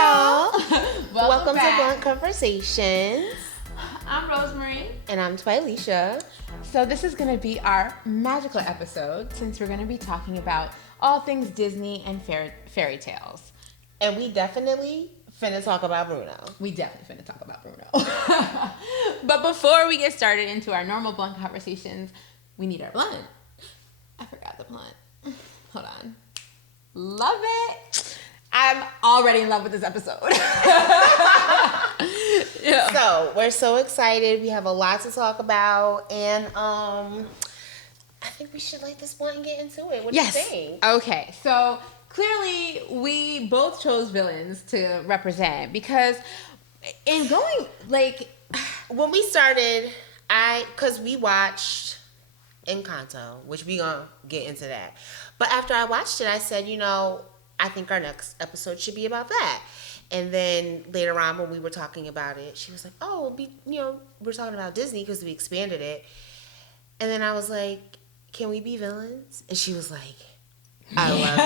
y'all. Welcome to back. Blunt Conversations. I'm Rosemary. And I'm Twylisha. So this is going to be our magical episode since we're going to be talking about all things Disney and fairy tales. And we definitely finna talk about Bruno. But before we get started into our normal blunt conversations, we need our blunt. I forgot the blunt. Hold on. Love it. I'm already in love with this episode. Yeah. So we're so excited. We have a lot to talk about, and I think we should light this blunt and get into it. What do you think? Okay, so clearly we both chose villains to represent because in going when we started, because we watched Encanto, which we gonna get into that. But after I watched it, I said, I think our next episode should be about that. And then later on, when we were talking about it, she was like, "Oh, we're talking about Disney because we expanded it." And then I was like, "Can we be villains?" And she was like, "I love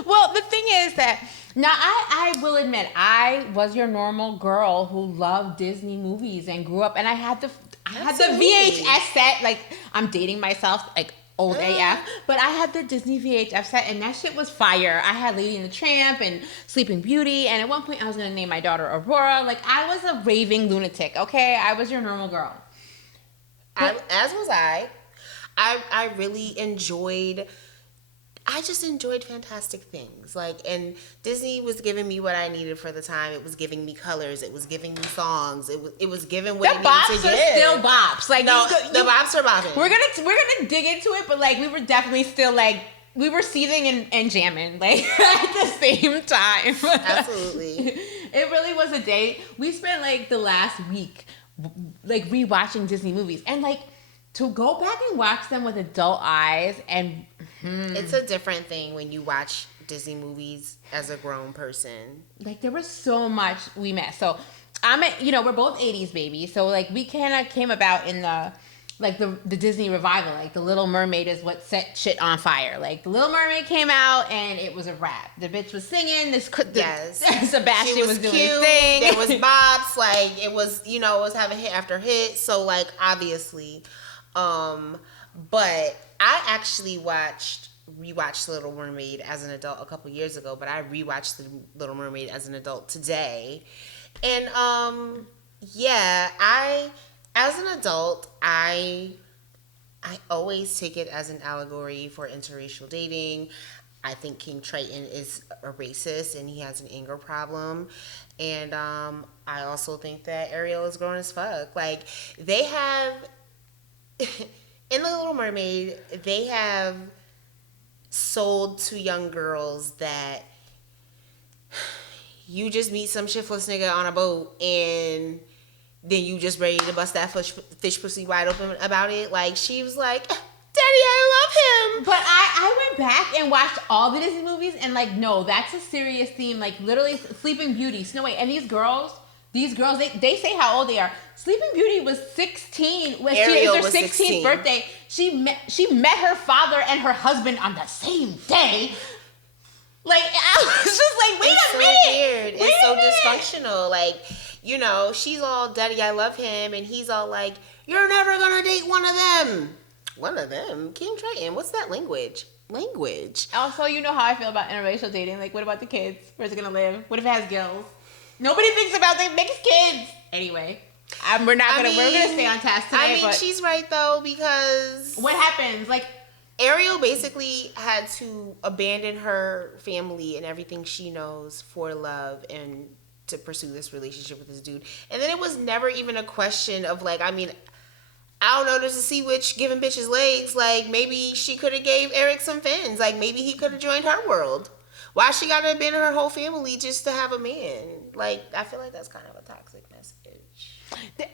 it." Well, the thing is that now I will admit I was your normal girl who loved Disney movies and grew up, and I had the VHS set. Like, I'm dating myself, like old AF, but I had the Disney VHS set, and that shit was fire. I had Lady and the Tramp and Sleeping Beauty, and at one point I was gonna name my daughter Aurora. Like, I was a raving lunatic. Okay, I was your normal girl. As was I. I really enjoyed. I just enjoyed fantastic things. And Disney was giving me what I needed for the time. It was giving me colors. It was giving me songs. It was giving what it needed to give. The bops are still bops. The bops are bopping. We're gonna dig into it, but we were definitely still we were seething and jamming at the same time. Absolutely. It really was a day. We spent the last week rewatching Disney movies and to go back and watch them with adult eyes and it's a different thing when you watch Disney movies as a grown person. There was so much we missed. So we're both 80s babies. So we kind of came about in the Disney revival. The Little Mermaid is what set shit on fire. The Little Mermaid came out and it was a wrap. The bitch was singing. Sebastian was doing his thing. There was bops. It was, it was having hit after hit. So obviously, but I actually rewatched The Little Mermaid as an adult a couple years ago, but I rewatched The Little Mermaid as an adult today. And as an adult, I always take it as an allegory for interracial dating. I think King Triton is a racist and he has an anger problem. And I also think that Ariel is grown as fuck. They have in The Little Mermaid, they have sold to young girls that you just meet some shiftless nigga on a boat and then you just ready to bust that fish pussy wide open about it. She was like, "Daddy, I love him." But I went back and watched all the Disney movies and no, that's a serious theme. Literally Sleeping Beauty, Snow White, and these girls, they say how old they are. Sleeping Beauty was 16. When Ariel it was her 16th 16. birthday. She met her father and her husband on the same day. I was just wait a minute. It's so dysfunctional. She's all, "Daddy, I love him," and he's all "You're never gonna date one of them." One of them? King Triton. What's that language? Also, you know how I feel about interracial dating. What about the kids? Where's it gonna live? What if it has gills? Nobody thinks about the biggest kids. Anyway, we're gonna stay on task today. But she's right though, because what happens? Ariel basically had to abandon her family and everything she knows for love and to pursue this relationship with this dude. And then it was never even a question of I don't know, there's a sea witch giving bitches legs. Maybe she could have gave Eric some fins. Maybe he could have joined her world. Why she gotta abandon her whole family just to have a man? I feel like that's kind of a toxic message.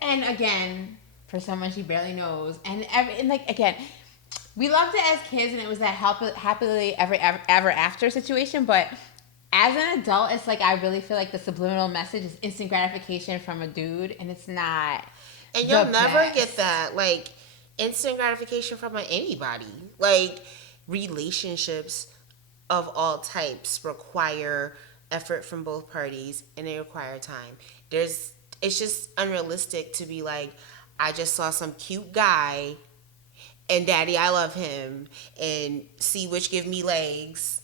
And again, for someone she barely knows, and again, we loved it as kids, and it was that happily ever after situation. But as an adult, it's I really feel the subliminal message is instant gratification from a dude, and it's not. And you'll never get that instant gratification from anybody. Relationships of all types require effort from both parties, and they require time. It's just unrealistic to be like, I just saw some cute guy and daddy, I love him, and see which give me legs,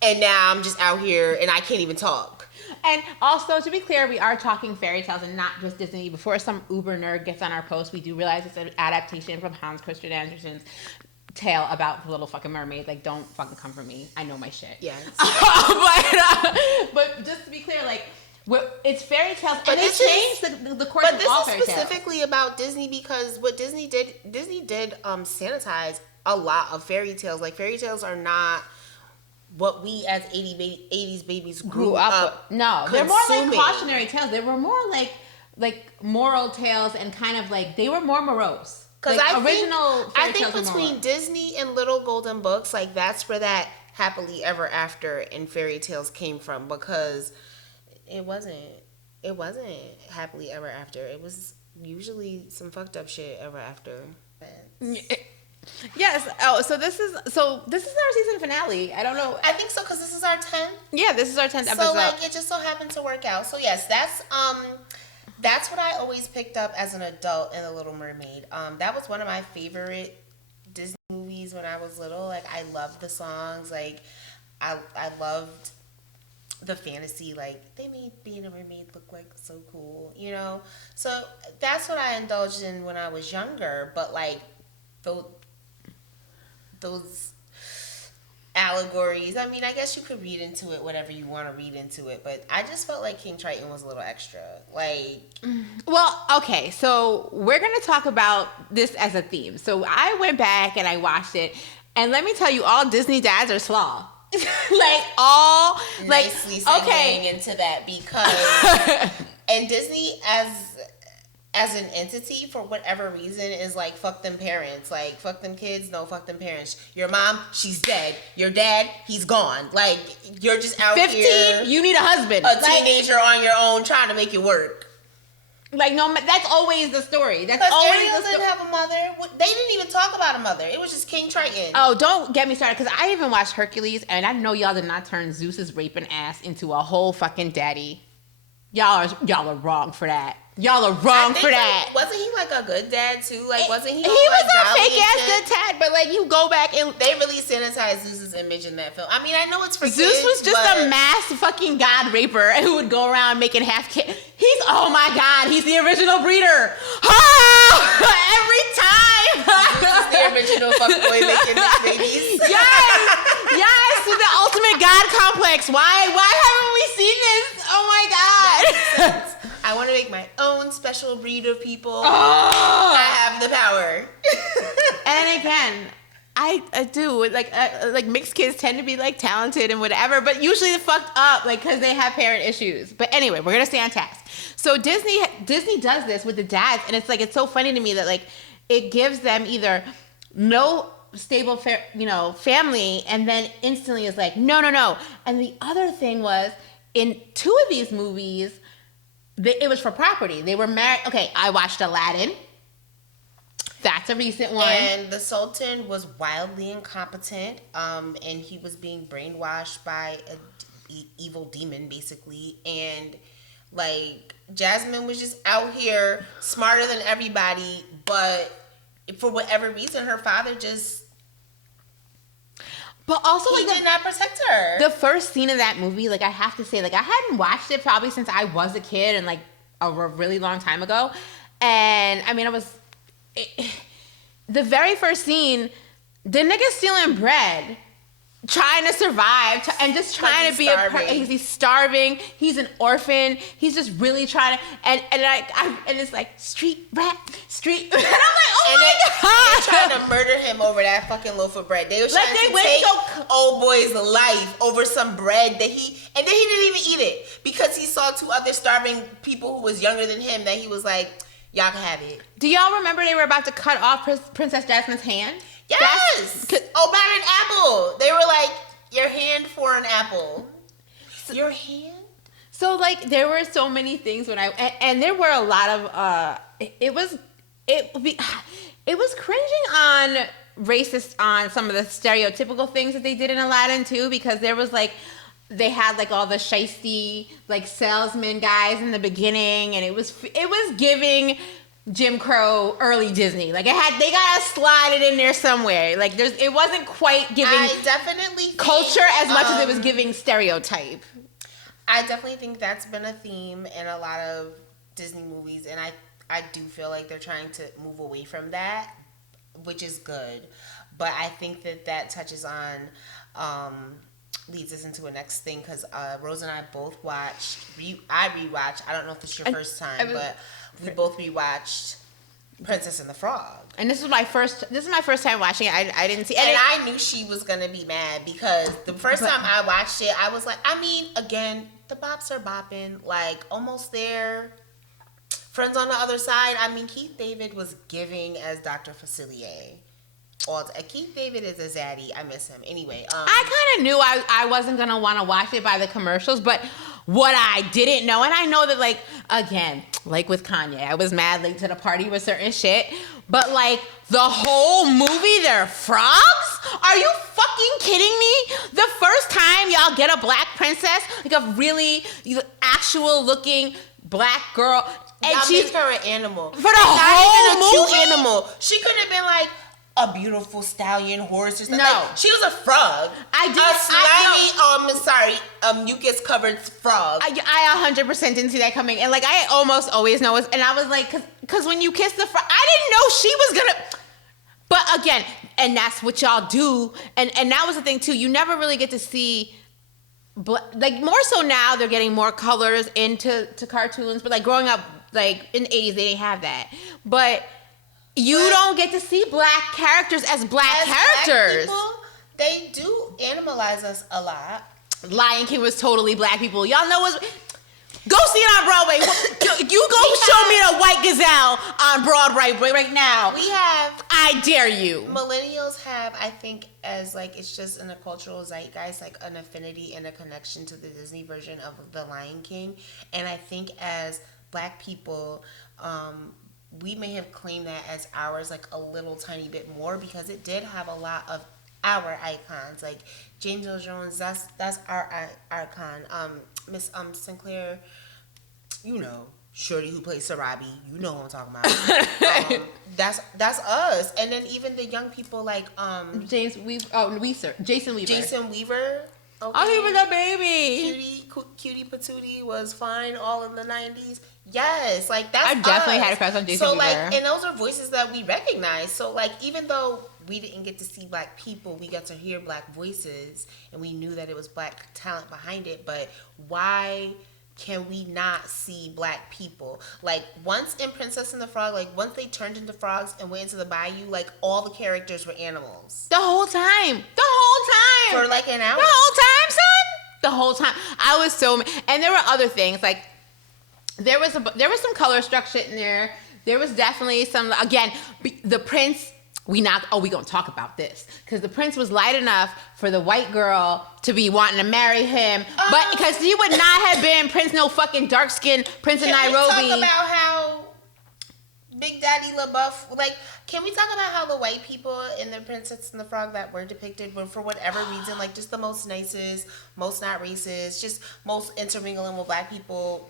and now I'm just out here and I can't even talk. And also, to be clear, we are talking fairy tales and not just Disney. Before some uber nerd gets on our post, we do realize it's an adaptation from Hans Christian Andersen's tale about the little fucking mermaid. Like, don't fucking come for me. I know my shit. Yes. But just to be clear, like, it's fairy tales, but and they changed the course of all fairy tales. But this is specifically about Disney because what Disney did sanitize a lot of fairy tales. Like, fairy tales are not what we as 80s babies grew up No, consuming. They're more like cautionary tales. They were more like moral tales, and kind of like they were more morose. Because like I think between Disney and Little Golden Books, like that's where that happily ever after in fairy tales came from, because it wasn't happily ever after. It was usually some fucked up shit ever after. Yes. Oh, so this is our season finale. I don't know. I think so, because this is our 10th. Yeah, this is our 10th episode. So like it just so happened to work out. So yes, that's what I always picked up as an adult in The Little Mermaid. That was one of my favorite Disney movies when I was little. Like, I loved the songs. Like, I loved the fantasy. Like, they made being a mermaid look like so cool, you know? So that's what I indulged in when I was younger. But like those allegories, I mean, I guess you could read into it whatever you want to read into it, but I just felt like King Triton was a little extra. Like, well, okay, so we're gonna talk about this as a theme. So I went back and I watched it, and let me tell you, all Disney dads are slaw. Like, all like nicely segueing into that, because and Disney as an entity, for whatever reason, is like, fuck them parents. Like, fuck them kids. No, fuck them parents. Your mom, she's dead. Your dad, he's gone. Like, you're just out 15, here. You need a husband. A teenager on your own trying to make it work. Like, no, that's always the story. That's Because always Ariel didn't have a mother. They didn't even talk about a mother. It was just King Triton. Oh, don't get me started, because I even watched Hercules, and I know y'all did not turn Zeus's raping ass into a whole fucking daddy. Y'all are wrong for that. Y'all are wrong for that. Like, wasn't he like a good dad too? Like, wasn't he? He was a fake ass good dad, but like, you go back and they really sanitized Zeus's image in that film. I mean, I know it's for Zeus kids, was just a mass fucking god raper who would go around making half kids. Oh my god, he's the original breeder. Oh, every time. He's the original fuckboy making babies. Yes, with the ultimate god complex. Why haven't we seen this? Oh my god. I want to make my own special breed of people. Oh. I have the power. And again, I do. Like mixed kids tend to be like talented and whatever, but usually they're fucked up, like, because they have parent issues. But anyway, we're gonna stay on task. So Disney does this with the dads, and it's so funny to me that like it gives them either no stable family, and then instantly is like no. And the other thing was, in 2 of these movies, it was for property. They were married. Okay, I watched Aladdin. That's a recent one. And the Sultan was wildly incompetent, and he was being brainwashed by an evil demon, basically. And like, Jasmine was just out here smarter than everybody, but for whatever reason, her father just. But also, he did not protect her. The first scene of that movie, like, I have to say, like, I hadn't watched it probably since I was a kid, and like a really long time ago. And I mean, the very first scene, the nigga stealing bread, trying to survive, and just trying to be he's starving. He's an orphan. He's just really trying to, and it's like street rat. And I'm like, oh my god! They're trying to murder him over that fucking loaf of bread. They were trying to take old boy's life over some bread and then he didn't even eat it, because he saw 2 other starving people who was younger than him, that he was like, y'all can have it. Do y'all remember they were about to cut off Princess Jasmine's hand? Yes! About an apple. They were like, your hand for an apple. Your hand? So, like, there were so many things when and there were a lot of, it was cringing on some of the stereotypical things that they did in Aladdin too, because there was like, they had like all the shiesty like salesman guys in the beginning, and it was giving Jim Crow early Disney. Like they gotta slide it in there somewhere. Like it wasn't quite giving I definitely think, culture as much as it was giving stereotype. I definitely think that's been a theme in a lot of Disney movies, and I do feel like they're trying to move away from that, which is good. But I think that touches on leads us into a next thing, because Rose and I both watched. I rewatched. I don't know if this is your first time, but we both rewatched Princess and the Frog. And this is my first time watching it. I didn't see it. And I knew she was gonna be mad, because the first time I watched it, I was like, I mean, again, the bops are bopping, like Almost There, Friends on the Other Side. I mean, Keith David was giving as Dr. Facilier. Keith David is a zaddy. I miss him. Anyway, I kind of knew I wasn't gonna want to watch it by the commercials, but what I didn't know, and I know that, like, again, like with Kanye, I was mad late to the party with certain shit, but like the whole movie, they're frogs? Are you fucking kidding me? The first time y'all get a black princess, like a really actual looking black girl, and y'all she's make her an animal. For the whole not even a movie? cute animal. She could have been like a beautiful stallion horse or something. No. Like, she was a frog. Mucus covered frog. I 100% didn't see that coming, and like I almost always know, and I was like, cause when you kiss the frog, I didn't know she was gonna. But again, and that's what y'all do, and that was the thing too. You never really get to see. Like more so now, they're getting more colors into cartoons, but like growing up, like in the 80s, they didn't have that. But you don't get to see black characters as black characters. Black people, they do animalize us a lot. Lion King was totally black people. Y'all know what's... Go see it on Broadway. You go show me a white gazelle on Broadway right now. We have... I dare you. Millennials have, I think, as like, it's just in a cultural zeitgeist, like an affinity and a connection to the Disney version of The Lion King. And I think as black people... we may have claimed that as ours, like a little tiny bit more, because it did have a lot of our icons, like James Earl Jones. That's our icon. Miss Sinclair, you know, Shorty who plays Sarabi, you know what I'm talking about. That's us. And then even the young people like Jason Weaver. Jason Weaver. Okay. Oh, he was a baby. Cutie Patootie was fine all in the 90s. Yes, like that's I definitely us. had a crush on Jason Weaver. So like, and those are voices that we recognize. So like, even though we didn't get to see black people, we got to hear black voices, and we knew that it was black talent behind it. But why can we not see black people? Like once in Princess and the Frog, like once they turned into frogs and went into the bayou, like all the characters were animals. The whole time. For like an hour. The whole time, son. The whole time. I was so... And there were other things. Like, there was some color struck shit in there. There was definitely some... Again, the prince... We gonna talk about this. Because the prince was light enough for the white girl to be wanting to marry him. But because he would not have been Prince no fucking dark-skinned Prince of Nairobi. Can we talk about how Big Daddy LaBeouf... Like... Can we talk about how the white people in the Princess and the Frog that were depicted were, for whatever reason, like just the most nicest, most not racist, just most intermingling with black people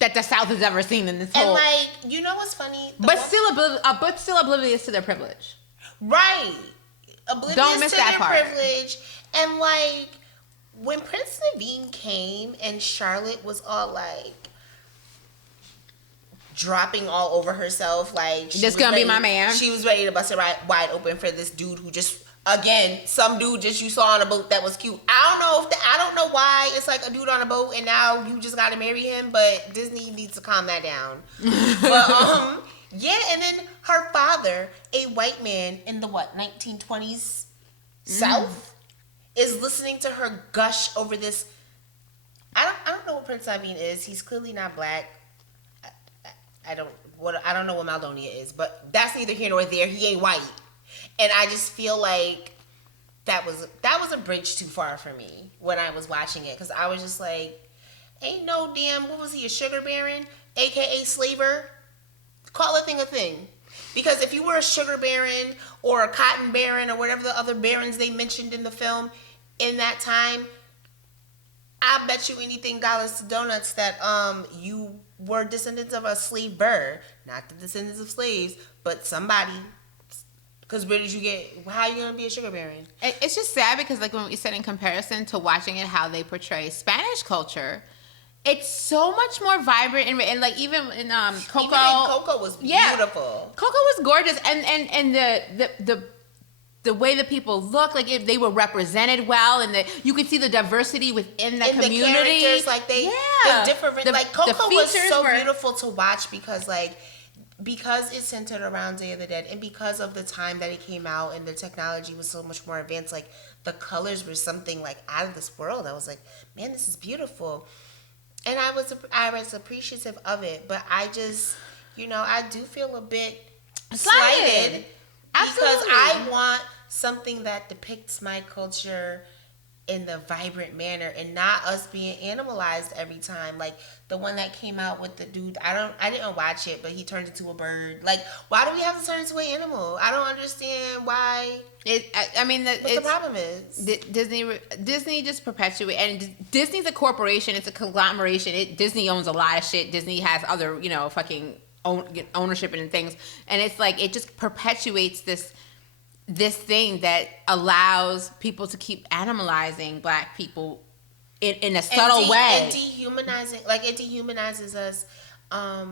that the South has ever seen in this whole... And like, you know what's funny? But still oblivious to their privilege. Right. Oblivious Don't miss to that their part. privilege. And like, when Prince Naveen came and Charlotte was all like, dropping all over herself, like this gonna be my man. She was ready to bust it wide open for this dude who just, again, some dude just you saw on a boat that was cute. I don't know why it's like a dude on a boat and now you just got to marry him, but Disney needs to calm that down. But yeah, and then her father, a white man in the 1920s South, is listening to her gush over this. I don't know what Prince Naveen is. He's clearly not black. I don't know what Maldonia is, but that's neither here nor there. He ain't white, and I just feel like that was a bridge too far for me when I was watching it, because I was just like, ain't no damn, what was he, a sugar baron, aka slaver? Call a thing, because if you were a sugar baron or a cotton baron or whatever the other barons they mentioned in the film in that time, I bet you anything dollars to donuts that you were descendants of a slave burr, not the descendants of slaves, but somebody. Because where did you get? How are you gonna be a sugar baron? It's just sad because, like, when we said in comparison to watching it, how they portray Spanish culture, it's so much more vibrant and like even in Coco. Even in Coco was beautiful. Coco was gorgeous, and the way the people look, like if they were represented well, and you could see the diversity within the community. The characters, like the different, like Coco was so beautiful to watch because it's centered around Day of the Dead, and because of the time that it came out and the technology was so much more advanced, like the colors were something like out of this world. I was like, man, this is beautiful. And I was appreciative of it, but I just, I do feel a bit slighted because I want something that depicts my culture in the vibrant manner and not us being animalized every time. Like the one that came out with the dude, I didn't watch it, but he turned into a bird. Like, why do we have to turn into an animal? I don't understand why. What the problem is? Disney just perpetuate, and Disney's a corporation. It's a conglomeration. Disney owns a lot of shit. Disney has other, fucking ownership and things, and it's like it just perpetuates this thing that allows people to keep animalizing Black people in a subtle way. And dehumanizing, like it dehumanizes us. I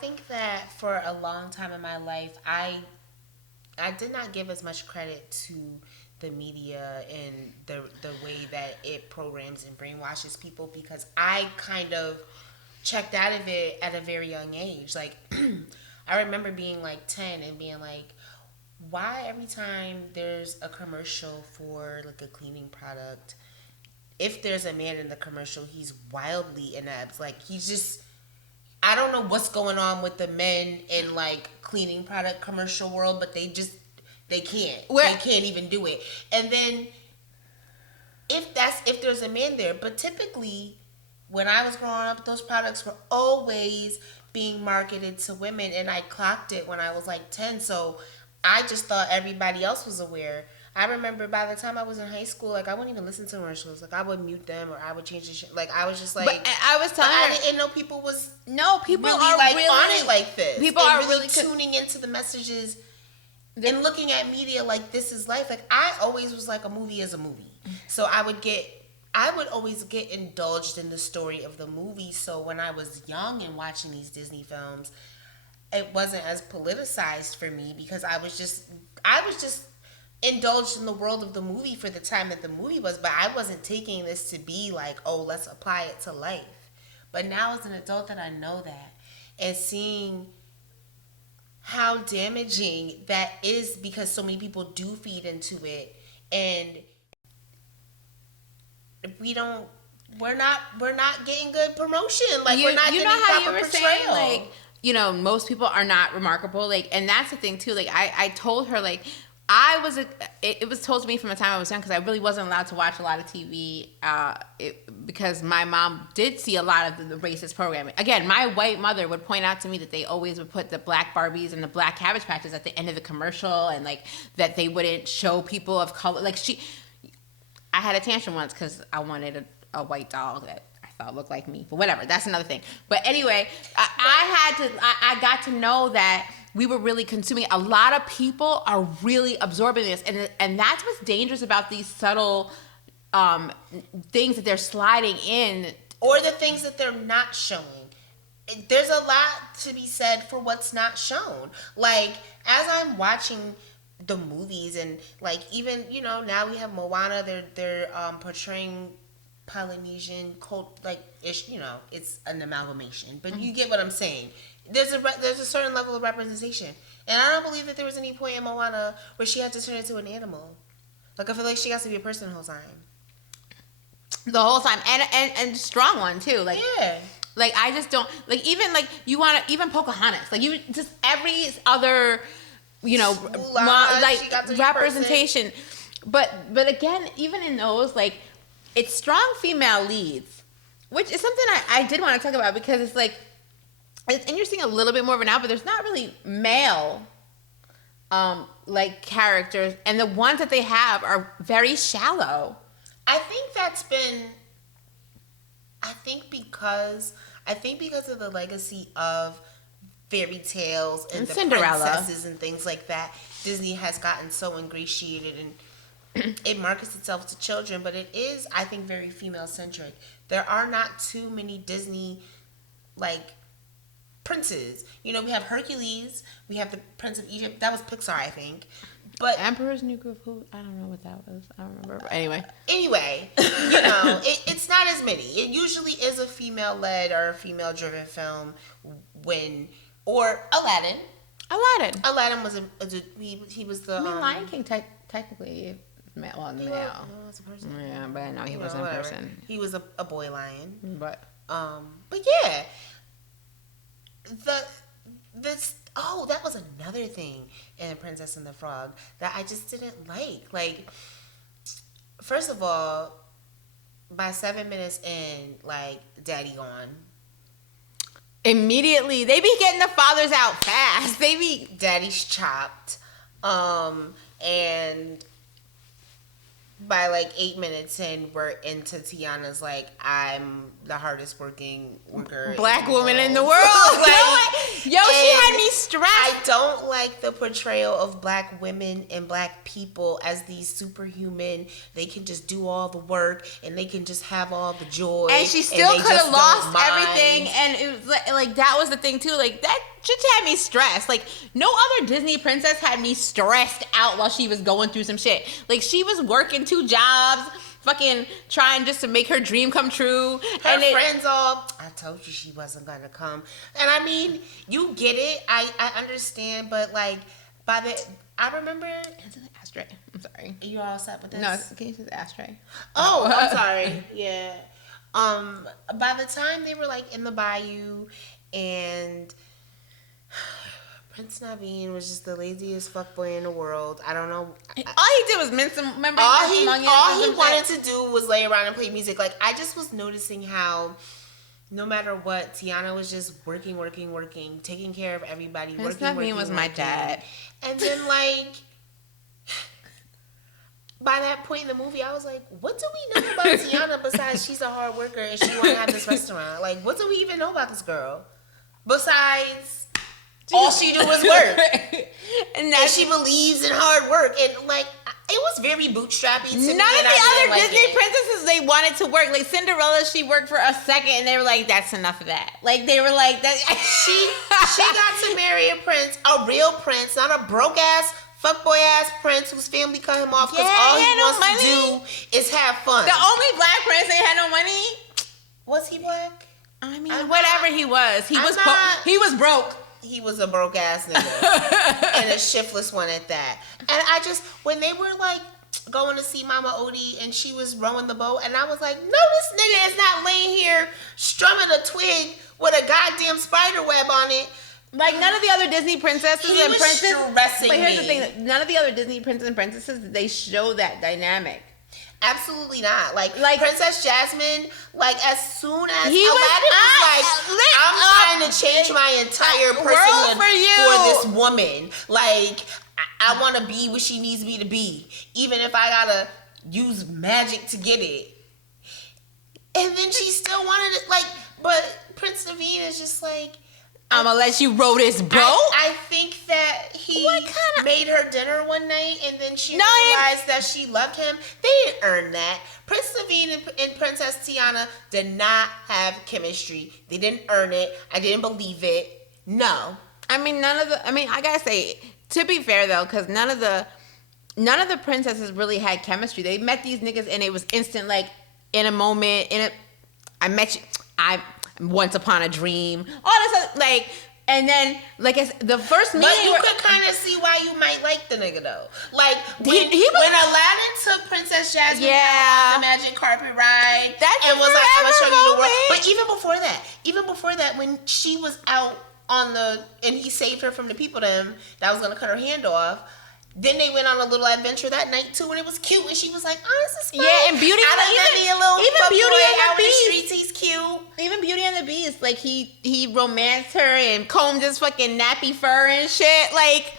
think that for a long time in my life, I did not give as much credit to the media and the way that it programs and brainwashes people, because I kind of checked out of it at a very young age. Like, I remember being like 10 and being like, why every time there's a commercial for like a cleaning product, if there's a man in the commercial, he's wildly inept. Like, he's just, I don't know what's going on with the men in like cleaning product commercial world, but they can't. They can't even do it. And then if there's a man there, but typically when I was growing up, those products were always being marketed to women, and I clocked it when I was like 10, so I just thought everybody else was aware. I remember by the time I was in high school, like, I wouldn't even listen to commercials. Like, I would mute them, or I would change the shit. Like, I was just like, but I was telling her, I didn't know people was people really, are like, really on it like this. People are really tuning into the messages and looking at media like this is life. Like, I always was like, a movie is a movie. So I would always get indulged in the story of the movie. So when I was young and watching these Disney films, it wasn't as politicized for me, because I was just indulged in the world of the movie for the time that the movie was, but I wasn't taking this to be like, oh, let's apply it to life. But now as an adult that I know that, and seeing how damaging that is, because so many people do feed into it, and we're not getting good promotion. Like, we're not getting proper portrayal. Saying, like, most people are not remarkable. Like, and that's the thing too. Like, I told her, like, it was told to me from the time I was young, because I really wasn't allowed to watch a lot of TV because my mom did see a lot of the racist programming. Again, my white mother would point out to me that they always would put the black Barbies and the black Cabbage Patches at the end of the commercial, and like that they wouldn't show people of color. Like, I had a tantrum once because I wanted a white dog that I thought looked like me, but whatever, that's another thing. But anyway, I got to know that we were really consuming. A lot of people are really absorbing this, and that's what's dangerous about these subtle things that they're sliding in, or the things that they're not showing. There's a lot to be said for what's not shown. Like, as I'm watching the movies, and like, even now we have Moana, they're portraying Polynesian cult, like, ish, it's an amalgamation, but you get what I'm saying. There's a certain level of representation, and I don't believe that there was any point in Moana where she had to turn into an animal. Like, I feel like she has to be a person the whole time, and a strong one too. Like, yeah. Like, I just don't like, even like, you want to, even Pocahontas, like, you just every other like representation, but again, even in those, like, it's strong female leads, which is something I did want to talk about, because it's like, it's interesting a little bit more of it now, but there's not really male like characters, and the ones that they have are very shallow. I think that's been. I think because of the legacy of fairy tales and the Cinderella princesses and things like that, Disney has gotten so ingratiated and it markets itself to children, but it is, I think, very female centric. There are not too many Disney like princes. You know, we have Hercules, we have the Prince of Egypt. That was Pixar, I think. But Emperor's New Groove. I don't know what that was. I don't remember. But anyway, you know, it's not as many. It usually is a female led or a female driven film or Aladdin. Aladdin was he was the Lion King technically male on male. No, it's a person. Yeah, but no, he wasn't a person. He was a boy lion. But yeah, that was another thing in Princess and the Frog that I just didn't like. Like, first of all, by 7 minutes in, like, Daddy gone. Immediately, they be getting the fathers out fast. They be Daddy's chopped, and by like 8 minutes in, we're into Tiana's like, I'm the hardest working worker black woman in the world. Like, yo, she had me stressed. I don't like the portrayal of black women and black people as these superhuman. They can just do all the work and they can just have all the joy. And she still could have lost everything. And it was like that was the thing too. Like that just had me stressed. Like no other Disney princess had me stressed out while she was going through some shit. Like she was working 2 jobs, fucking trying just to make her dream come true. Her friends all, I told you she wasn't gonna come. And I mean, you get it. I understand, but like I remember. It's an ashtray. I'm sorry. Are you all set with this? No, can you say the ashtray? Oh, I'm sorry. Yeah. By the time they were like in the bayou and Prince Naveen was just the laziest fuckboy in the world. I don't know. All he did was mince some. Remember, all he wanted to do was lay around and play music. Like I just was noticing how, no matter what, Tiana was just working, taking care of everybody. Prince Naveen was my dad. And then like, by that point in the movie, I was like, what do we know about Tiana besides she's a hard worker and she want to have this restaurant? Like, what do we even know about this girl besides? All she do is work. and she believes in hard work. And, like, it was very bootstrappy to me. None of the other Disney princesses, they wanted to work. Like, Cinderella, she worked for a second, and they were like, that's enough of that. Like, they were like... that. She got to marry a prince, a real prince, not a broke-ass, fuckboy-ass prince whose family cut him off because all he wants to do is have fun. The only black prince ain't had no money. Was he black? I mean, whatever he was. He was broke. He was a broke ass nigga and a shiftless one at that. And I just, when they were like going to see Mama Odie and she was rowing the boat, and I was like, no, this nigga is not laying here strumming a twig with a goddamn spider web on it. Like none of the other Disney princesses and princes. But here's the thing: none of the other Disney princes and princesses they show that dynamic. Absolutely not. Like Princess Jasmine, like as soon as Aladdin was I'm trying to change my entire personhood for this woman. Like I want to be what she needs me to be, even if I gotta use magic to get it. And then she still wanted it. Like, but Prince Naveen is just like, I'm gonna let you row this boat. I think that he made her dinner one night and then she realized that she loved him. They didn't earn that. Prince Naveen and Princess Tiana did not have chemistry. They didn't earn it. I didn't believe it. No. I mean, I gotta say, to be fair though, because none of the princesses really had chemistry. They met these niggas and it was instant, like in a moment, I met you, once upon a dream, all this other, like, and then like the first meeting. But you could kind of see why you might like the nigga though. Like when Aladdin took Princess Jasmine on the magic carpet ride, and was like, "I'm gonna show you the world." But even before that, when she was out and he saved her from the people that was gonna cut her hand off. Then they went on a little adventure that night too, and it was cute. And she was like, "Oh, this is fun." Yeah, and Beauty and the Beast. Streets, he's cute. Even Beauty and the Beast, like he romanced her and combed his fucking nappy fur and shit, like,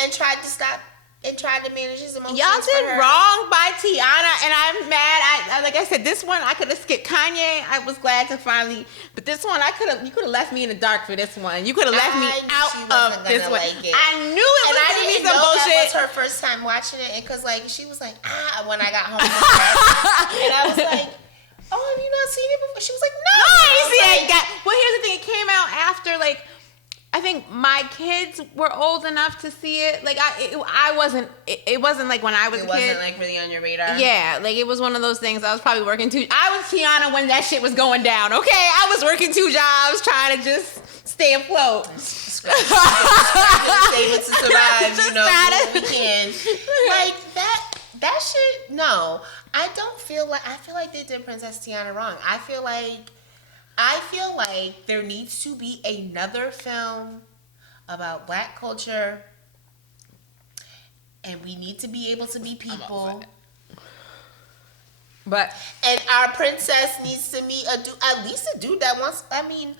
and tried to stop and tried to manage his emotions. Y'all for did her. wrong by Tiana, and I'm mad. Like I said, this one I could have skipped Kanye. I was glad to finally, but this one you could have left me in the dark for this one. You could have left me out of this one. Like it. I knew it was gonna be some bullshit. That was her first time watching it, and because like she was like when I got home, and I was like, oh, have you not seen it before? She was like, no, I ain't see it. Well, here's the thing. It came out after like. I think my kids were old enough to see it. Like I wasn't. It wasn't like when I was a kid. It wasn't like really on your radar. Yeah, like it was one of those things. I was probably working I was Tiana when that shit was going down. Okay, I was working 2 jobs trying to just stay afloat. Save it to survive. You know, we can. Like that shit. No, I don't feel like. I feel like they did Princess Tiana wrong. I feel like there needs to be another film about Black culture, and we need to be able to be people. And our princess needs to meet at least a dude that wants. I mean,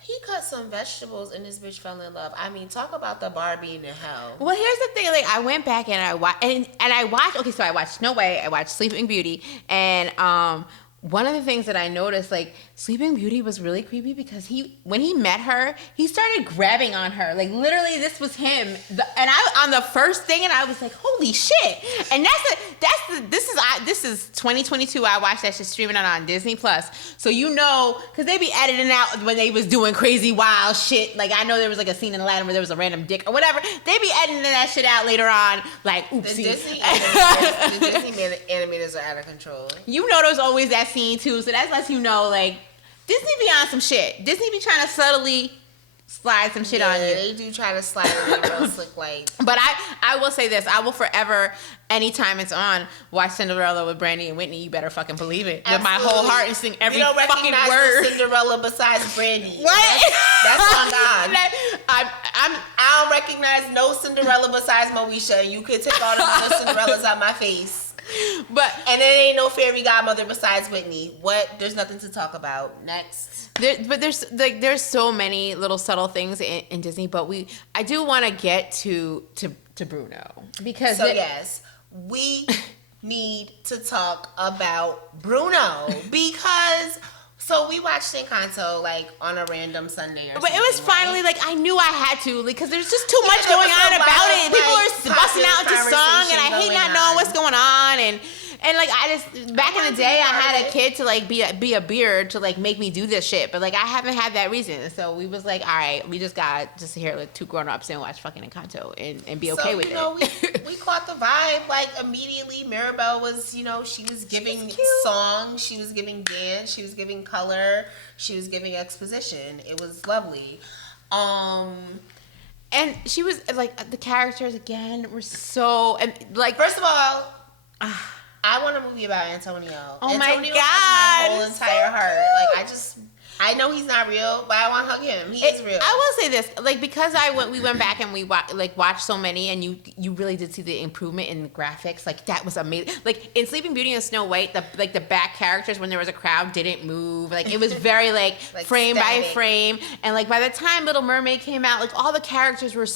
he cut some vegetables and this bitch fell in love. I mean, talk about the bar being in hell. Well, here's the thing. Like, I went back and I watched, and I watched. Okay, so I watched Snow White. I watched Sleeping Beauty, and one of the things that I noticed, like, Sleeping Beauty was really creepy because when he met her, he started grabbing on her. Like, literally, this was him. And I, on the first thing, and I was like, holy shit. And this is 2022. I watched that shit streaming on Disney Plus. So, you know, because they be editing out when they was doing crazy, wild shit. Like, I know there was, like, a scene in Aladdin where there was a random dick or whatever. They be editing that shit out later on. Like, oopsie. The Disney animators are out of control. You know there's always that scene too, so that lets you know, like, Disney be on some shit. Disney be trying to subtly slide some shit on you. They do try to slide it real slick, like. But I will say this: I will forever, anytime it's on, watch Cinderella with Brandy and Whitney. You better fucking believe it with my whole heart and sing every fucking word. No Cinderella besides Brandy. What? That's on God. I don't recognize no Cinderella besides Moesha. You could take all the other Cinderellas out my face. And there ain't no fairy godmother besides Whitney. What? There's nothing to talk about. Next. There's so many little subtle things in Disney, but I do want to get to Bruno because yes, we need to talk about Bruno because. So we watched Encanto like on a random Sunday or something. But it was finally right? like I knew I had to because there's just too much going on about it. People are busting out into song and I hate not knowing what's going on and like I just back in the day I had a kid to like be a beard to like make me do this shit, but like I haven't had that reason. So we was like, all right, we just got just here like 2 grown-ups and watch fucking Encanto and be okay with it. we caught the vibe like immediately. Mirabelle was, you know, she was giving song, she was giving dance, she was giving color, she was giving exposition. It was lovely. And she was like the characters again were so and like first of all, I want a movie about Antonio. Oh Antonio my God, has my whole entire heart. Like I know he's not real, but I want to hug him. He is real. I will say this, like because we went back and we watched so many, and you really did see the improvement in the graphics. Like that was amazing. Like in Sleeping Beauty and Snow White, the back characters when there was a crowd didn't move. Like it was very like frame by frame. And like by the time Little Mermaid came out, like all the characters were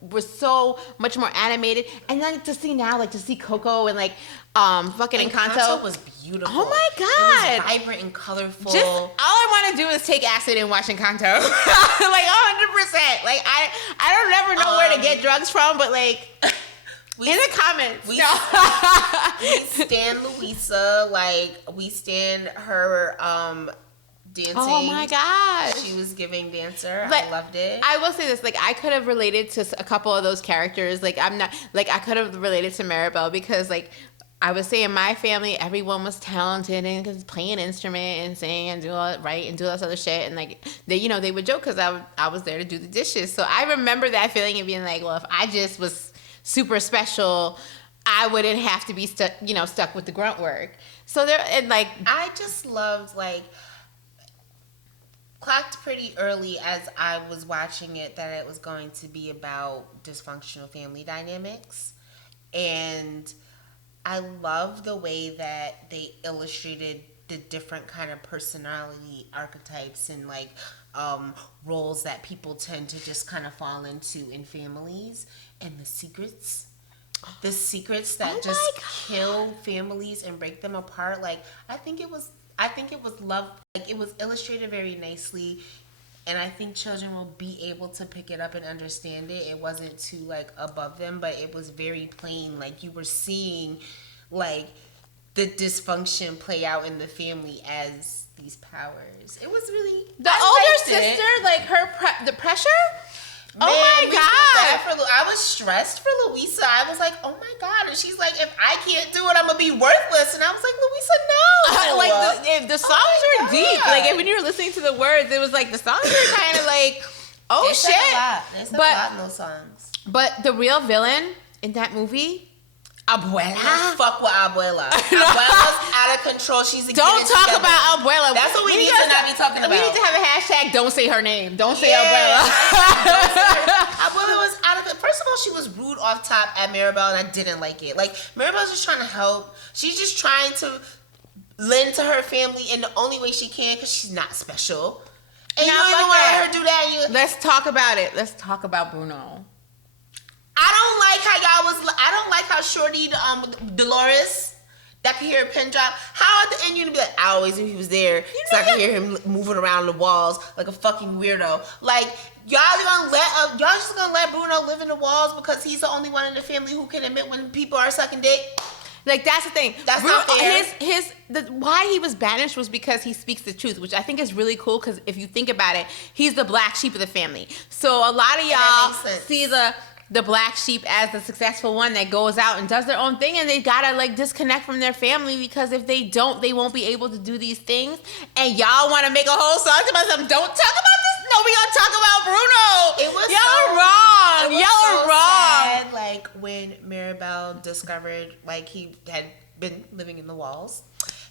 were so much more animated. And then to see Coco and like fucking Encanto was beautiful. Oh my God, it was vibrant and colorful. Just all I want to do is take acid and watch Encanto, like 100%. Like I don't ever know where to get drugs from, but like in the comments, we stand Louisa, like we stand her dancing. Oh my gosh, she was giving dancer. But I loved it. I will say this, like I could have related to a couple of those characters. Like I'm not like I could have related to Maribel because like. I would say in my family, everyone was talented and could play an instrument and sing and do all right and do all this other shit. And like they would joke because I was there to do the dishes. So I remember that feeling of being like, well, if I just was super special, I wouldn't have to be stuck with the grunt work. So there and like I just loved like clocked pretty early as I was watching it that it was going to be about dysfunctional family dynamics and. I love the way that they illustrated the different kind of personality archetypes and like roles that people tend to just kind of fall into in families and the secrets the secrets that kill families and break them apart. Like I think it was love. Like it was illustrated very nicely, and I think children will be able to pick it up and understand it. It wasn't too like above them, but it was very plain. Like you were seeing, like the dysfunction play out in the family as these powers. It was really the older sister, like the pressure. Man, oh my god! I was stressed for Louisa. I was like, oh my god, and she's like, if I can't do it, I'm gonna be worthless. And I was like, Louisa, no. Like the songs are deep. Like when you were listening to the words, it was like the songs were kind of like, oh it's shit. There's a lot in those songs. But the real villain in that movie, Abuela. Fuck with Abuela. Abuela's out of control. She's don't talk about Abuela. That's what we need to not be talking about. We need to have a hashtag. Don't say her name. Don't say Abuela. Abuela was out of it. First of all, she was rude off top at Maribel, and I didn't like it. Like Maribel's just trying to help. She's just trying to lend to her family in the only way she can because she's not special. And you don't even want to let her do that. Let's talk about it. Let's talk about Bruno. I don't like how Shorty, Dolores, that could hear a pin drop. How at the end you're gonna be like, I always knew he was there, so I could hear him moving around the walls like a fucking weirdo. Like y'all just gonna let Bruno live in the walls because he's the only one in the family who can admit when people are sucking dick. Like that's the thing. That's not fair. Why he was banished was because he speaks the truth, which I think is really cool. Because if you think about it, he's the black sheep of the family. So a lot of y'all see the black sheep as the successful one that goes out and does their own thing, and they gotta like disconnect from their family because if they don't, they won't be able to do these things. And y'all want to make a whole song about something. Don't talk about this. No, we gonna talk about Bruno. It was y'all wrong. Y'all are wrong. Sad, like when Maribel discovered like he had been living in the walls.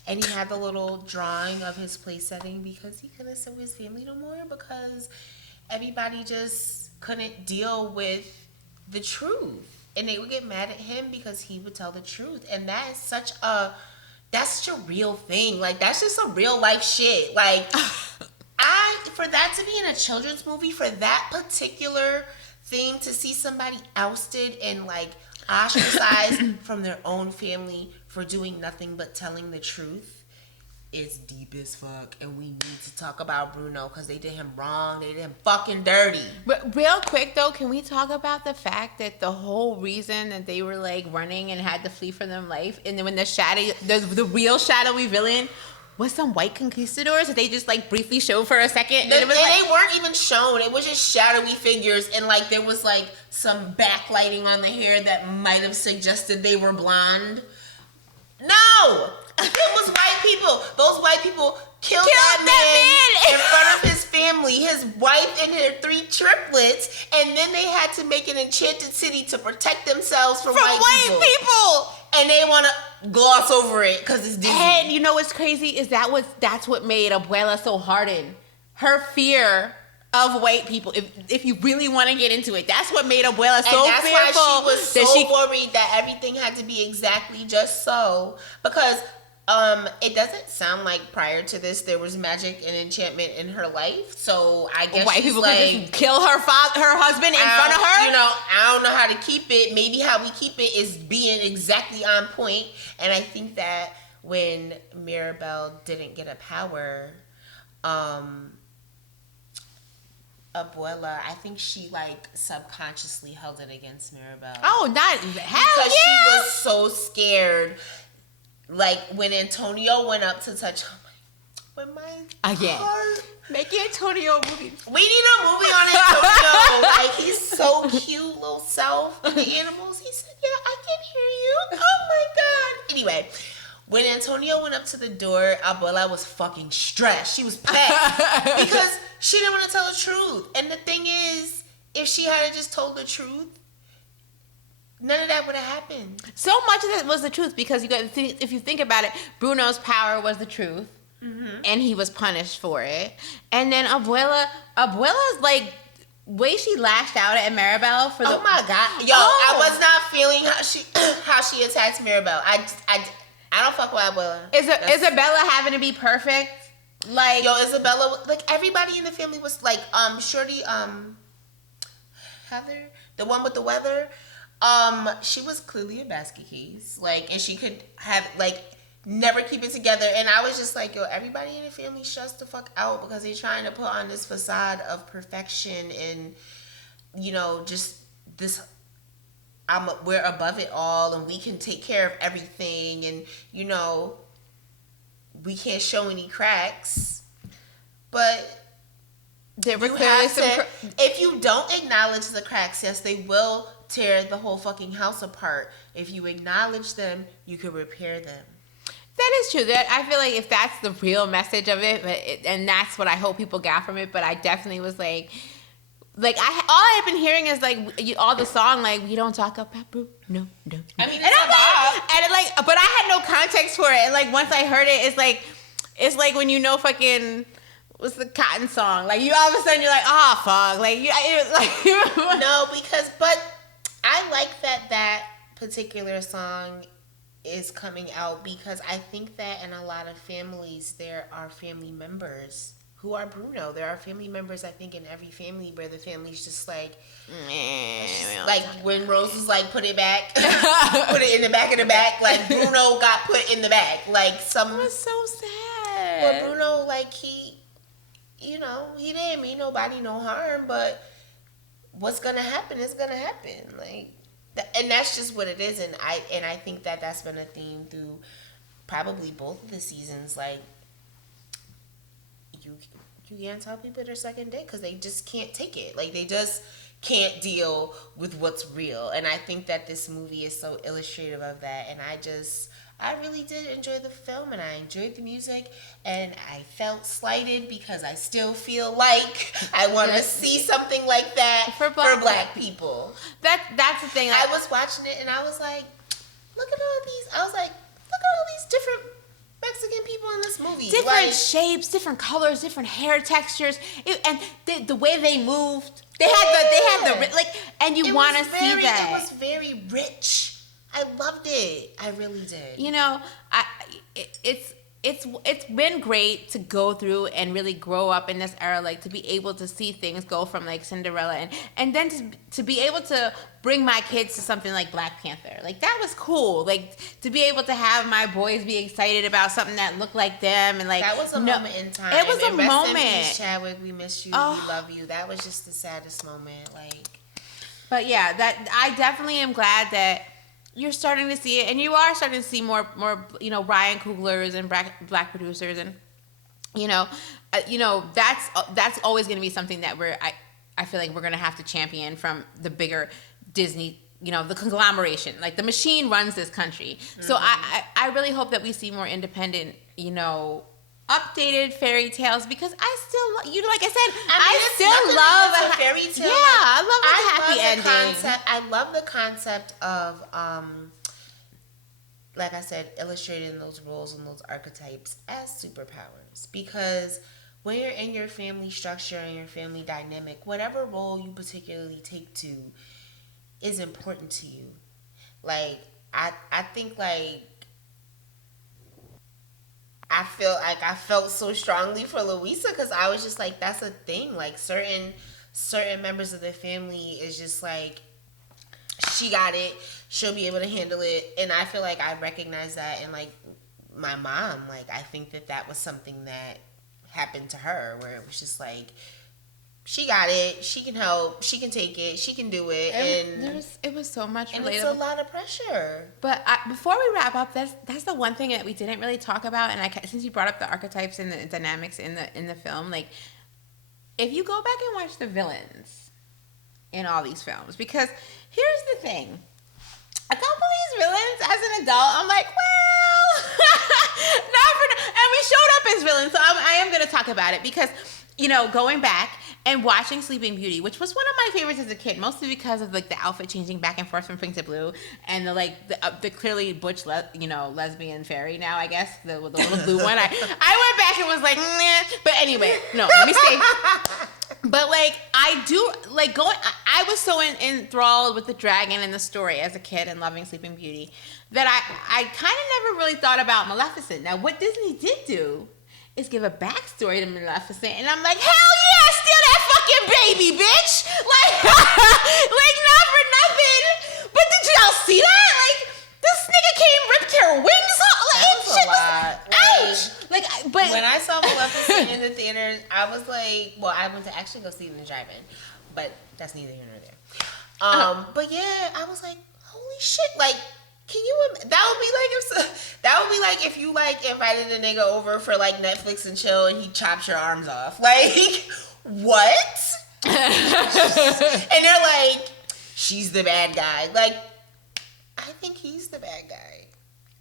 And he had the little drawing of his place setting because he couldn't sit with his family no more because everybody just couldn't deal with the truth, and they would get mad at him because he would tell the truth, and that's such a real thing. Like that's just some real life shit. Like for that to be in a children's movie, for that particular thing to see somebody ousted and like ostracized from their own family for doing nothing but telling the truth, is deep as fuck, and we need to talk about Bruno because they did him wrong. They did him fucking dirty. But real quick though, can we talk about the fact that the whole reason that they were like running and had to flee for their life, and then when the real shadowy villain was some white conquistadors that they just like briefly showed for a second, they weren't even shown. It was just shadowy figures, and like there was like some backlighting on the hair that might have suggested they were blonde. No! It was white people. Those white people killed that man in front of his family, his wife and her 3 triplets, and then they had to make an enchanted city to protect themselves from white people. And they want to gloss over it because it's Disney. And you know what's crazy is that's what made Abuela so hardened. Her fear of white people. If you really want to get into it, that's what made Abuela so fearful. And that's why she was so worried that everything had to be exactly just so. Because it doesn't sound like prior to this there was magic and enchantment in her life. So I guess white people like, could just kill her husband in front of her. You know, I don't know how to keep it. Maybe how we keep it is being exactly on point. And I think that when Maribel didn't get a power, Abuela, I think she like subconsciously held it against Maribel. Oh, not hell because yeah! She was so scared. Like when Antonio went up to touch, heart. Make Antonio a movie. We need a movie on Antonio. Like he's so cute, little self, and the animals. He said, "Yeah, I can hear you." Oh my god. Anyway. When Antonio went up to the door, Abuela was fucking stressed. She was pissed because she didn't want to tell the truth. And the thing is, if she had just told the truth, none of that would have happened. So much of it was the truth because if you think about it, Bruno's power was the truth, and he was punished for it. And then Abuela's like way she lashed out at Maribel for the. Oh my god, yo! I was not feeling how she attacked Maribel. I don't fuck with Abuela. Isabella having to be perfect? Like Isabella, like everybody in the family was like Shorty, Heather, the one with the weather. She was clearly a basket case, like, and she could have like never keep it together. And I was just like, yo, everybody in the family shuts the fuck out because they're trying to put on this facade of perfection and, you know, just this. We're above it all, and we can take care of everything, and you know, we can't show any cracks, but. There were clearly if you don't acknowledge the cracks, yes, they will tear the whole fucking house apart. If you acknowledge them, you can repair them. That is true. That I feel like if that's the real message of it, and that's what I hope people got from it. But I definitely was like all I've been hearing is like all the song like we don't talk about BRUNO, no. I mean, and I'm like, and it, like, but I had no context for it. And like once I heard it, it's like when you know fucking. What's the Cotton song? Like you all of a sudden you're like, oh fuck, like you like no, but I like that particular song is coming out because I think that in a lot of families there are family members who are BRUNO. There are family members, I think, in every family where the family's just like, like when Rose was like, put it back, put it in the back of the bag. Like BRUNO got put in the bag. Like some. It was so sad. Well, BRUNO, like you know, he didn't mean nobody no harm, but what's gonna happen is gonna happen. Like, and that's just what it is. And I think that that's been a theme through probably both of the seasons. Like, you can't tell people their second date because they just can't take it. Like, they just can't deal with what's real. And I think that this movie is so illustrative of that. And I really did enjoy the film, and I enjoyed the music, and I felt slighted because I still feel like I want to see something like that for black people. That's the thing. I was watching it, and I was like, look at all these. I was like, look at all these different Mexican people in this movie. Different shapes, different colors, different hair textures, and the way they moved. They had the like, and you want to see that. It was very rich. I loved it. I really did. You know, it's been great to go through and really grow up in this era, like to be able to see things go from like Cinderella and then to be able to bring my kids to something like Black Panther. Like that was cool. Like to be able to have my boys be excited about something that looked like them and like that was a moment in time. It was a moment. Peace, Chadwick, we miss you. We love you. That was just the saddest moment. Like, but yeah, that I definitely am glad that you're starting to see it, and you are starting to see more, you know, Ryan Coogler's and black producers, and you know, that's always going to be something that I feel like we're going to have to champion from the bigger Disney, you know, the conglomeration, like the machine runs this country. Mm-hmm. So I really hope that we see more independent, you know, updated fairy tales because I still, you know, like I said, I still love a fairy tale. Yeah, I love a happy ending. I love the concept of, like I said, illustrating those roles and those archetypes as superpowers. Because when you're in your family structure and your family dynamic, whatever role you particularly take to is important to you. Like, I think, like, I felt so strongly for Louisa because I was just like, that's a thing. Like certain members of the family is just like, she got it. She'll be able to handle it. And I feel like I recognize that in like my mom. Like I think that was something that happened to her where it was just like, she got it. She can help. She can take it. She can do it. And it was so much relatable. And it's a lot of pressure. But before we wrap up, that's the one thing that we didn't really talk about. And since you brought up the archetypes and the dynamics in the film, like if you go back and watch the villains in all these films, because here's the thing, a couple of these villains as an adult, I'm like, well, and we showed up as villains, so I am going to talk about it because, you know, going back and watching Sleeping Beauty, which was one of my favorites as a kid, mostly because of like the outfit changing back and forth from pink to blue, and the clearly butch, lesbian fairy. Now I guess the little blue one. I went back and was like, nah. But anyway, no, let me say. But like I do like going. I was so enthralled with the dragon and the story as a kid and loving Sleeping Beauty that I kind of never really thought about Maleficent. Now what Disney did do is give a backstory to Maleficent, and I'm like, hell yeah, steal that fucking baby, bitch! Like, like not for nothing, but the I was like, well, I went to actually go see it in the drive-in, but that's neither here nor there. But yeah, I was like, holy shit, like, can you? That would be like if you like invited a nigga over for like Netflix and chill, and he chops your arms off. Like, what? And they're like, she's the bad guy. Like, I think he's the bad guy.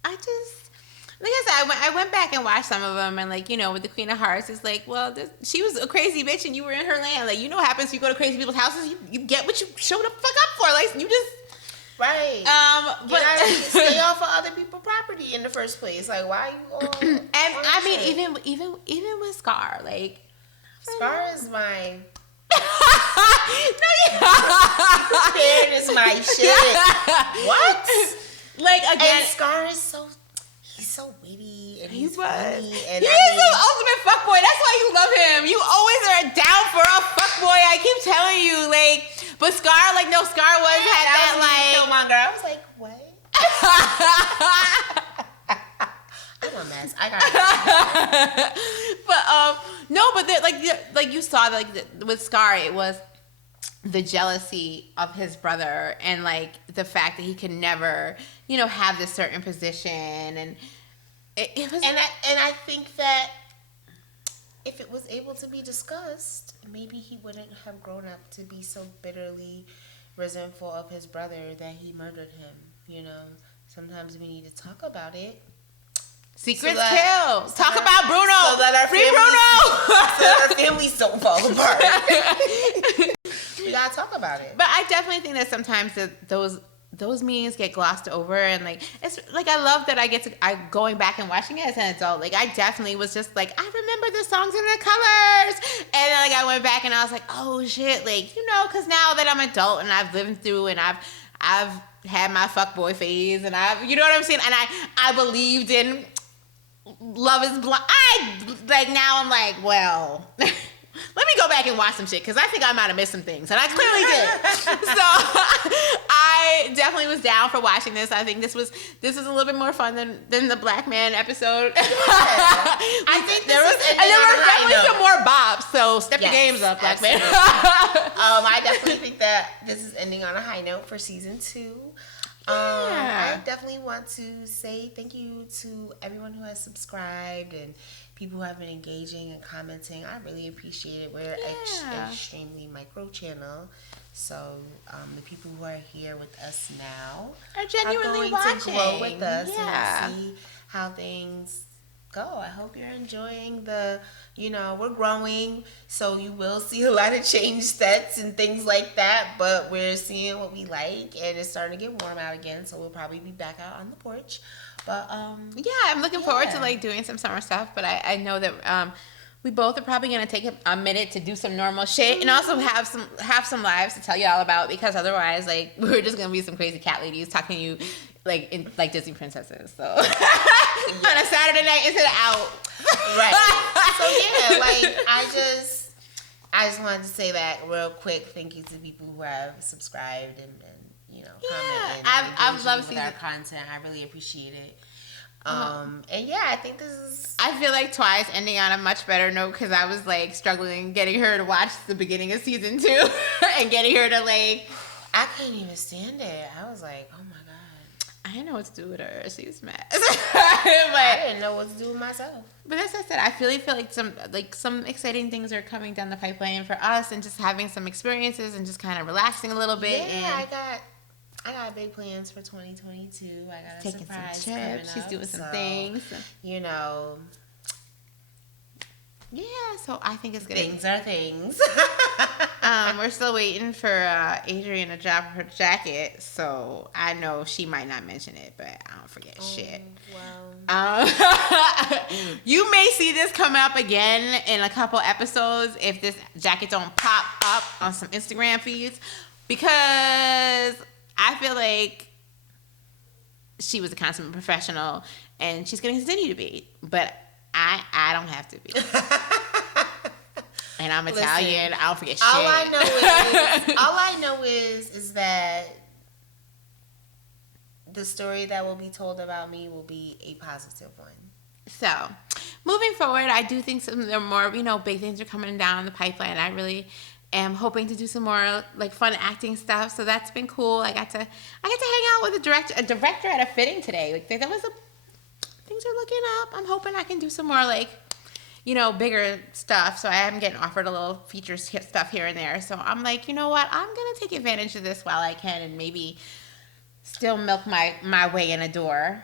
I just, like I said, I went back and watched some of them, and like, you know, with the Queen of Hearts, it's like, well, she was a crazy bitch, and you were in her land. Like, you know what happens when you go to crazy people's houses? You get what you show the fuck up for. Like, you just. Right. But stay off of other people's property in the first place. Like, why are you all? And I mean, even with Scar, like. Scar is mine. Karen is my shit. What? Like, again, and Scar is he's so witty and he's funny. And he is the ultimate fuckboy. That's why you love him. You always are down for a fuckboy. I keep telling you, like, but Scar, like, no, Scar had that like. Killmonger. I was like, what? I'm a mess. I got it. But no, but like you saw, like with Scar, it was the jealousy of his brother and like the fact that he could never, you know, have this certain position, and it was. And I think that if it was able to be discussed, maybe he wouldn't have grown up to be so bitterly resentful of his brother that he murdered him. You know, sometimes we need to talk about it. Secrets kill. Talk about Bruno. So that our Free Bruno. So that our families don't fall apart. We gotta talk about it. But I definitely think that sometimes those meetings get glossed over, and like it's like I love that I going back and watching it as an adult. Like I definitely was just like, I remember the songs and the colors, and then like I went back and I was like, oh shit, like, you know, because now that I'm an adult and I've lived through and I've had my fuckboy phase, and you know what I'm saying, and I believed in Love is Blind. Now I'm like, well, let me go back and watch some shit, because I think I might have missed some things, and I clearly did. So I definitely was down for watching this. I think this was a little bit more fun than the Black Man episode. Yeah. I think there was definitely some more bops. So step your games up, Black Man. I definitely think that this is ending on a high note for season 2. I definitely want to say thank you to everyone who has subscribed and people who have been engaging and commenting. I really appreciate it. We're an extremely micro channel, so the people who are here with us now are genuinely going to grow with us and see how things go. I hope you're enjoying we're growing, so you will see a lot of change sets and things like that, but we're seeing what we like, and it's starting to get warm out again, so we'll probably be back out on the porch. But I'm looking forward to like doing some summer stuff, but I know that we both are probably gonna take a minute to do some normal shit, and also have some lives to tell you all about, because otherwise, like, we're just gonna be some crazy cat ladies talking to you like in like Disney princesses. So on a Saturday night instead of out. Right. So yeah, like I just wanted to say that real quick. Thank you to people who have subscribed and comment. I've loved with our content. I really appreciate it. And yeah, I think this is. I feel like Twice ending on a much better note, because I was like struggling getting her to watch the beginning of season 2 and getting her to like. I couldn't even stand it. I was like, oh my god. I didn't know what to do with her. She was mad. I didn't know what to do with myself. But as I said, I feel like some exciting things are coming down the pipeline for us, and just having some experiences and just kind of relaxing a little bit. Yeah, I got big plans for 2022. I got a surprise coming up. She's doing some things. You know. Yeah, so I think it's good. Things are things. We're still waiting for Adrian to drop her jacket, so I know she might not mention it, but I don't forget shit. Wow. You may see this come up again in a couple episodes if this jacket don't pop up on some Instagram feeds, because I feel like she was a consummate professional, and she's going to continue to be, but I don't have to be. And I'm Italian. I don't forget shit. All I know is that the story that will be told about me will be a positive one. So, moving forward, I do think some there are more, big things are coming down the pipeline. I really am hoping to do some more like fun acting stuff. So that's been cool. I get to hang out with a director at a fitting today. Like things are looking up. I'm hoping I can do some more like bigger stuff. So I am getting offered a little feature stuff here and there. So I'm like, you know what? I'm gonna take advantage of this while I can, and maybe still milk my way in a door.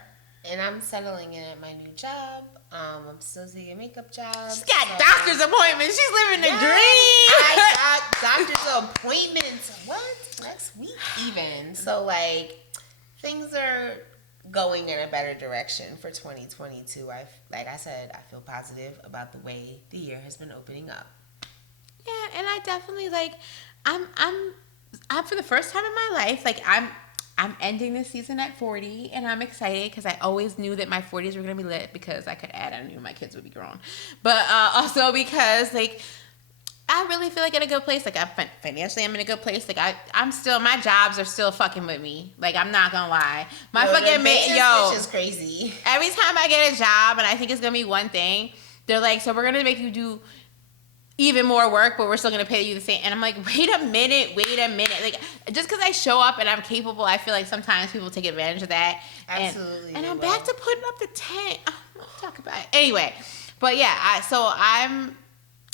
And I'm settling in at my new job. I'm still taking a makeup job. She's got doctor's appointments. She's living the dream. I got doctor's appointments. What? Next week even. So like things are going in a better direction for 2022. Like I said, I feel positive about the way the year has been opening up. Yeah, and I definitely I'm for the first time in my life, like I'm ending this season at 40, and I'm excited because I always knew that my 40s were going to be lit because I could add, I knew my kids would be grown. But also because, like, I really feel like in a good place. Like, financially, I'm in a good place. Like, I'm still, my jobs are still fucking with me. Like, I'm not going to lie. Which is crazy. Every time I get a job and I think it's going to be one thing, they're like, so we're going to make you do even more work, but we're still going to pay you the same. And I'm like, wait a minute. Like, just because I show up and I'm capable, I feel like sometimes people take advantage of that. Absolutely. And I'm back to putting up the tent. Oh, let's talk about it. Anyway, but yeah,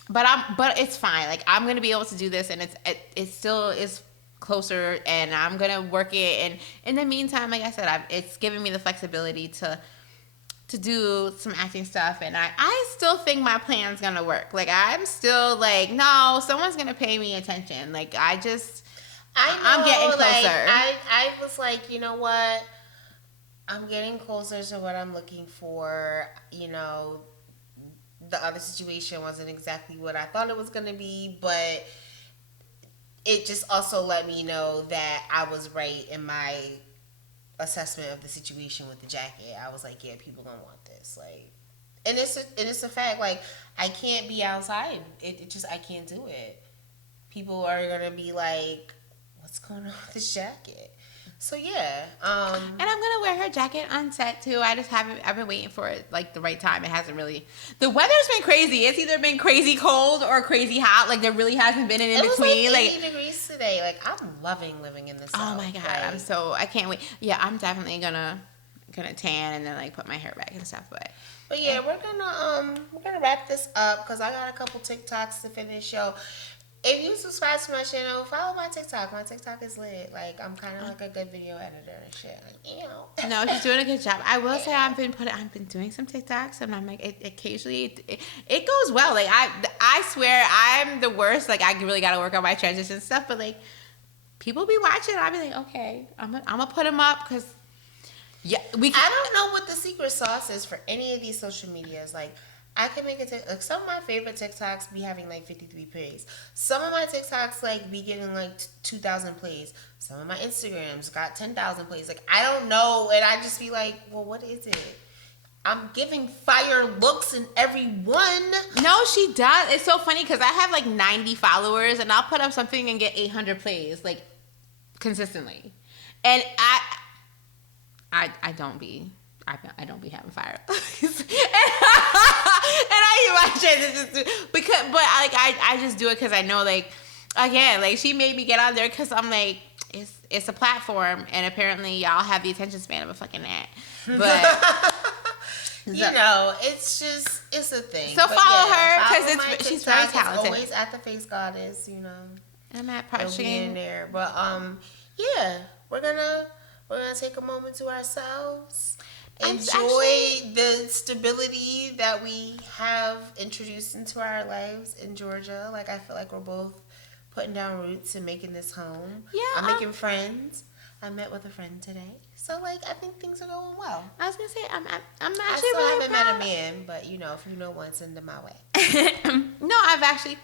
but it's fine. Like, I'm going to be able to do this, and it still is closer, and I'm going to work it. And in the meantime, like I said, it's giving me the flexibility to do some acting stuff, and I still think my plan's gonna work. Like, I'm still like, no, someone's gonna pay me attention. Like, I'm getting closer. Like, I was like, you know what? I'm getting closer to what I'm looking for. The other situation wasn't exactly what I thought it was gonna be, but it just also let me know that I was right in my assessment of the situation with the jacket. I was like, yeah, people don't want this. Like, and it's a fact. Like, I can't be outside. It just, I can't do it. People are gonna be like, what's going on with this jacket? So yeah. And I'm gonna wear her jacket on set too. I've been waiting for it, like, the right time. It hasn't really. The weather's been crazy. It's either been crazy cold or crazy hot. Like, there really hasn't been an in between. It was like 80 degrees today. Like, I'm loving living in the sun. Oh my god, like, I can't wait. Yeah, I'm definitely gonna tan and then, like, put my hair back and stuff. But yeah, we're gonna wrap this up because I got a couple TikToks to finish. Yo, if you subscribe to my channel, follow my TikTok. My TikTok is lit. Like, I'm kind of like a good video editor and shit. Like, No, she's doing a good job. I will say I've been doing some TikToks, and I'm like, occasionally it goes well. Like, I swear I'm the worst. Like, I really gotta work on my transition stuff. But, like, people be watching, I'll be like, okay, I'm gonna put them up because yeah, I don't know what the secret sauce is for any of these social medias. Like, I can make like, some of my favorite TikToks be having like 53 plays. Some of my TikToks like be getting like 2,000 plays. Some of my Instagrams got 10,000 plays. Like, I don't know, and I just be like, well, what is it? I'm giving fire looks in every one. No, she does. It's so funny because I have like 90 followers, and I'll put up something and get 800 plays, like, consistently. And I don't be having fire. and I watch it because, but I just do it because I know, like, again, like, she made me get on there because I'm like, it's a platform, and apparently y'all have the attention span of a fucking gnat. But it's a thing. So follow her because she's very talented. Always at the Face Goddess, I'm at in there, but yeah, we're gonna take a moment to ourselves. Enjoy the stability that we have introduced into our lives in Georgia. Like, I feel like we're both putting down roots and making this home. Yeah, I'm making friends. I met with a friend today, so, like, I think things are going well. I was gonna say I'm actually I still really haven't proud. met a man, but if you know one, send them my way. No, I've actually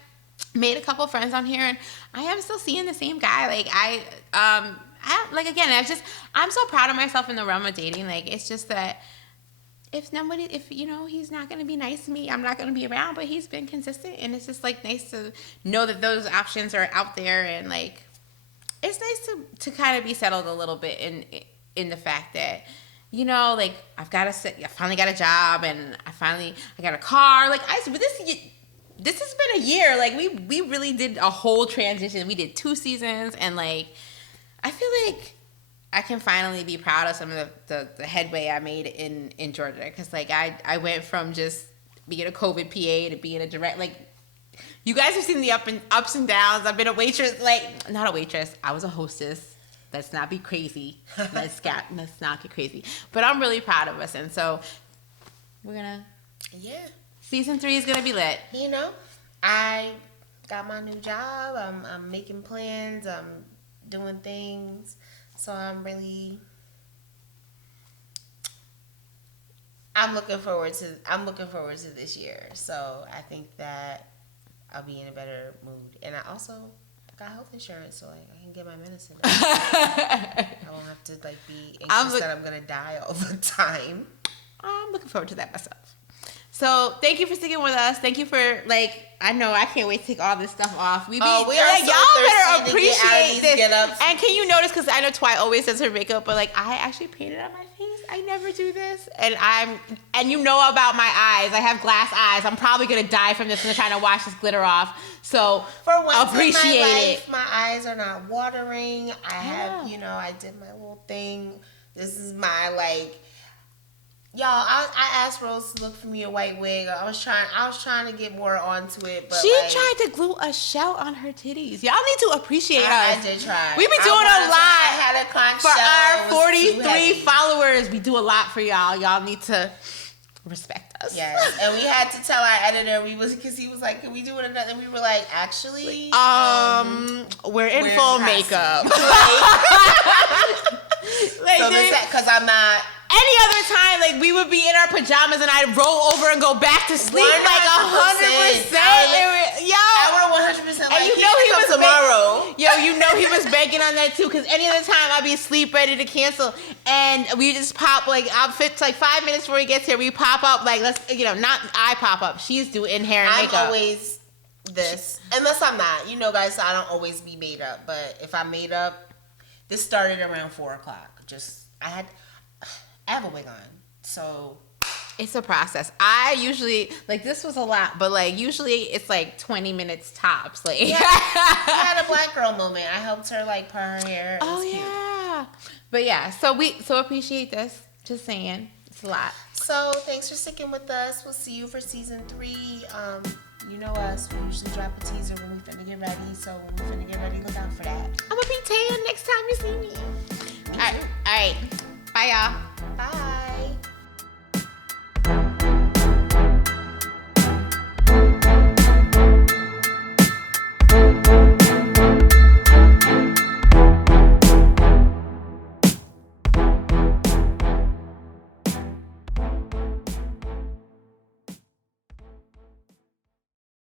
made a couple friends on here, and I am still seeing the same guy. Like, I'm so proud of myself in the realm of dating. Like, it's just that if he's not going to be nice to me, I'm not going to be around, but he's been consistent, and it's just, like, nice to know that those options are out there, and, like, it's nice to kind of be settled a little bit in the fact that you know, like I finally got a job and I got a car. Like but this has been a year. Like we really did a whole transition. We did 2 seasons, and like I feel like I can finally be proud of some of the headway I made in Georgia, because like I went from just being a COVID PA to being a direct, like, you guys have seen the ups and downs. I've been a waitress, like, not a waitress, I was a hostess. Let's not be crazy. Let's not get crazy. But I'm really proud of us, and so we're gonna season 3 is gonna be lit. You know, I got my new job. I'm making plans. I'm doing things. So I'm looking forward to this year. So I think that I'll be in a better mood. And I also got health insurance, so like I can get my medicine. I won't have to like be anxious that I'm gonna die all the time. I'm looking forward to that myself. So thank you for sticking with us. Thank you for, like, I know I can't wait to take all this stuff off. We are so y'all better appreciate this. Get-ups. And can you notice, because I know Twi always does her makeup, but like I actually painted on my face. I never do this, and you know about my eyes. I have glass eyes. I'm probably gonna die from this when I'm trying to wash this glitter off. So for once appreciate in my it. life, my eyes are not watering. I have, I did my little thing. This is my like. Y'all, I asked Rose to look for me a white wig. I was trying to get more onto it, but she tried to glue a shell on her titties. Y'all need to appreciate us. I did try. We be doing a lot. I had a conch for shell. Our 43 followers. We do a lot for y'all. Y'all need to respect us. Yes, and we had to tell our editor because he was like, "Can we do it another?" And we were like, "Actually, we're in full makeup." So because I'm not. Any other time, like, we would be in our pajamas and I'd roll over and go back to sleep 100%. like 100%. I would 100%. And you know he was tomorrow. You know he was banking on that too, because any other time I'd be asleep ready to cancel, and we just pop like outfits like 5 minutes before he gets here. We pop up like not I pop up. She's doing hair and makeup. I'm always this, unless I'm not. You know, guys, I don't always be made up. But if I'm made up, this started around 4:00. I have a wig on, so it's a process. I usually, like, this was a lot, but like usually it's like 20 minutes tops. Like, yeah, I had a black girl moment. I helped her like part her hair. Oh yeah, but yeah. So appreciate this. Just saying, it's a lot. So thanks for sticking with us. We'll see you for season 3. You know us. We usually drop a teaser when we finna get ready. So when we finna get ready, look out for that. I'm gonna be tan next time you see me. All right. Bye, y'all.